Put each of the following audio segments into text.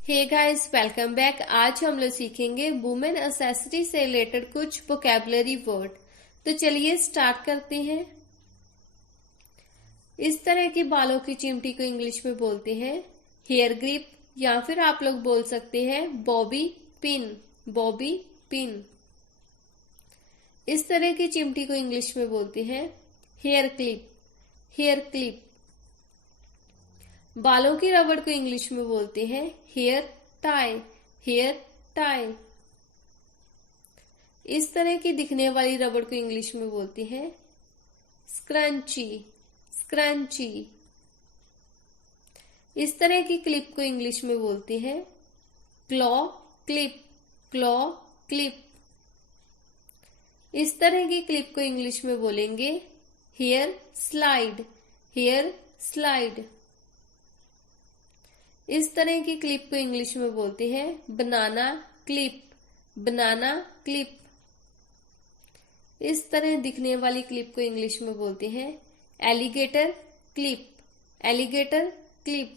Hey guys, welcome back. आज हम लोग सीखेंगे वुमेन एक्सेसरी से रिलेटेड कुछ वोकैबुलरी वर्ड। तो चलिए स्टार्ट करते हैं। इस तरह की बालों की चिमटी को इंग्लिश में बोलते हैं हेयर ग्रिप, या फिर आप लोग बोल सकते हैं बॉबी पिन। Bobby pin. इस तरह की चिमटी को इंग्लिश में बोलते हैं हेयर क्लिप। Hair clip. बालों की रबड़ को इंग्लिश में बोलते हैं हेयर टाई। Hair tie. इस तरह की दिखने वाली रबड़ को इंग्लिश में बोलते हैं स्क्रंची। स्क्रंची। इस तरह की क्लिप को इंग्लिश में बोलते हैं क्लॉ क्लिप। Claw clip. इस तरह की क्लिप को इंग्लिश में बोलेंगे हेयर स्लाइड। Hair slide. इस तरह की क्लिप को इंग्लिश में बोलते हैं बनाना क्लिप। बनाना क्लिप। इस तरह दिखने वाली क्लिप को इंग्लिश में बोलते हैं एलिगेटर क्लिप। Alligator clip.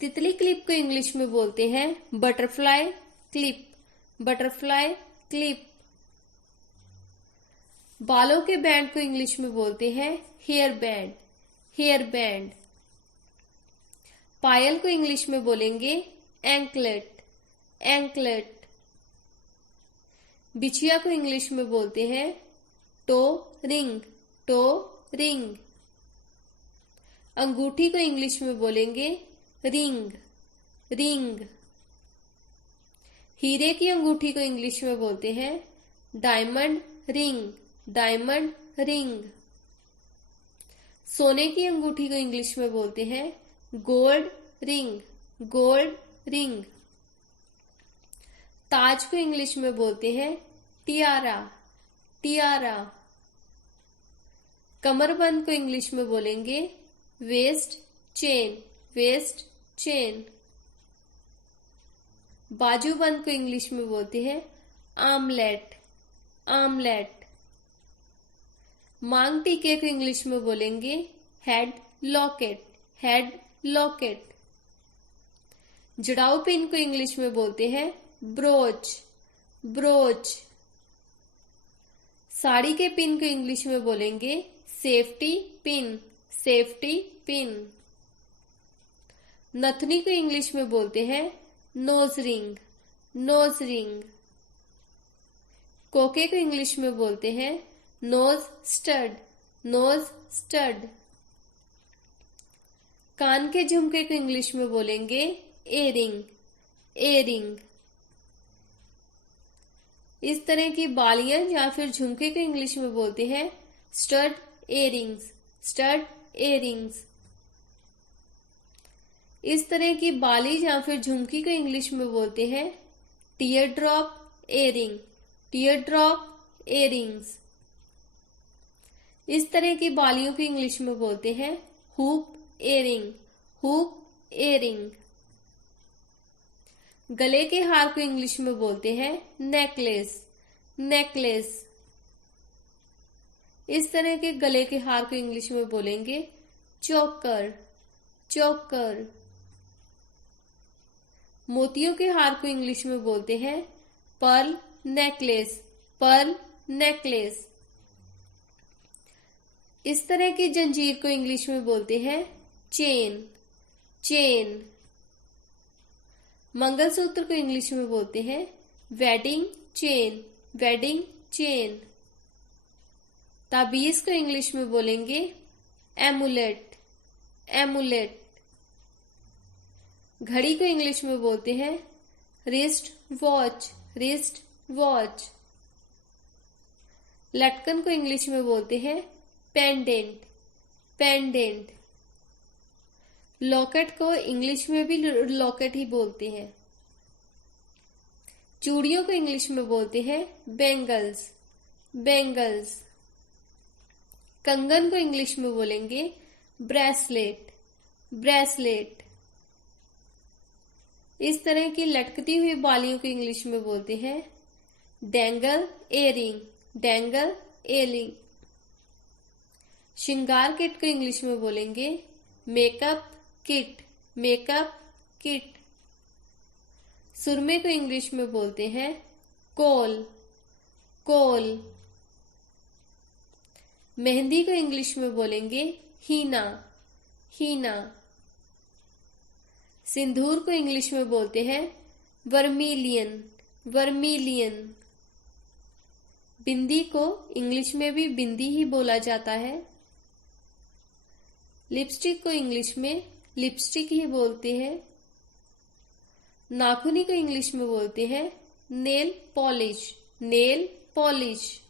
तितली क्लिप को इंग्लिश में बोलते हैं बटरफ्लाई क्लिप। Butterfly clip. बालों के बैंड को इंग्लिश में बोलते हैं हेयर बैंड। Hair band. पायल को इंग्लिश में बोलेंगे एंकलेट। एंकलेट। बिछिया को इंग्लिश में बोलते हैं टो रिंग। To ring. अंगूठी को इंग्लिश में बोलेंगे रिंग। रिंग। हीरे की अंगूठी को इंग्लिश में बोलते हैं डायमंड रिंग। Diamond ring. सोने की अंगूठी को इंग्लिश में बोलते हैं गोल्ड रिंग। Gold ring. ताज को इंग्लिश में बोलते हैं टियारा। टियारा। कमरबंद को इंग्लिश में बोलेंगे वेस्ट चेन। Waist chain. बाजूबंद को इंग्लिश में बोलते हैं आमलेट। आमलेट। मांग टीके को इंग्लिश में बोलेंगे हेड लॉकेट। Head locket. जड़ाऊ पिन को इंग्लिश में बोलते हैं ब्रोच। ब्रोच। साड़ी के पिन को इंग्लिश में बोलेंगे सेफ्टी पिन। Safety pin. नथनी को इंग्लिश में बोलते हैं नोज रिंग। Nose ring. कोके को इंग्लिश में बोलते हैं नोज स्टड। Nose stud. कान के झुमके को इंग्लिश में बोलेंगे एयरिंग। एयरिंग। इस तरह की बालियां या फिर झुमके को इंग्लिश में बोलते हैं स्टड एयरिंग्स। Stud earrings. इस तरह की बाली या फिर झुमकी को इंग्लिश में बोलते हैं tear drop earring. Tear drop earrings. इस तरह की बालियों को इंग्लिश में बोलते हैं हुप एयरिंग। Hoop earring. गले के हार को इंग्लिश में बोलते हैं नेकलेस। नेकलेस। इस तरह के गले के हार को इंग्लिश में बोलेंगे चोकर। चोकर। मोतियों के हार को इंग्लिश में बोलते हैं पर्ल नेकलेस। Perl necklace. इस तरह की जंजीर को इंग्लिश में बोलते हैं चेन। चेन। मंगलसूत्र को इंग्लिश में बोलते हैं वेडिंग चेन। Wedding chain. ताबीज को इंग्लिश में बोलेंगे एमुलेट। एमुलेट। घड़ी को इंग्लिश में बोलते हैं रिस्ट वॉच। Wrist watch. लटकन को इंग्लिश में बोलते हैं पेंडेंट। पेंडेंट। लॉकेट को इंग्लिश में भी लॉकेट ही बोलते हैं। चूड़ियों को इंग्लिश में बोलते हैं बेंगल्स। बेंगल्स। कंगन को इंग्लिश में बोलेंगे ब्रेसलेट। ब्रेसलेट। इस तरह की लटकती हुई बालियों को इंग्लिश में बोलते हैं डेंगल एयरिंग। Dangle earring. श्रृंगार किट को इंग्लिश में बोलेंगे मेकअप किट। Makeup kit. सुरमे को इंग्लिश में बोलते हैं कोल, कोल। मेहंदी को इंग्लिश में बोलेंगे हीना, हीना। सिंदूर को इंग्लिश में बोलते हैं वर्मिलियन, वर्मिलियन। बिंदी को इंग्लिश में भी बिंदी ही बोला जाता है। लिपस्टिक को इंग्लिश में लिपस्टिक ही बोलते हैं। नाखूनी को इंग्लिश में बोलते हैं नेल पॉलिश, नेल पॉलिश।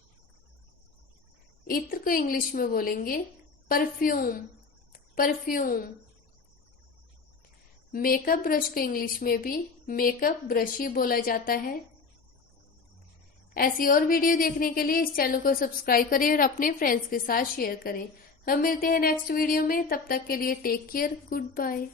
इत्र को इंग्लिश में बोलेंगे परफ्यूम, परफ्यूम। मेकअप ब्रश को इंग्लिश में भी मेकअप ब्रश ही बोला जाता है। ऐसी और वीडियो देखने के लिए इस चैनल को सब्सक्राइब करें और अपने फ्रेंड्स के साथ शेयर करें। हम मिलते हैं नेक्स्ट वीडियो में, तब तक के लिए टेक केयर, गुड बाय।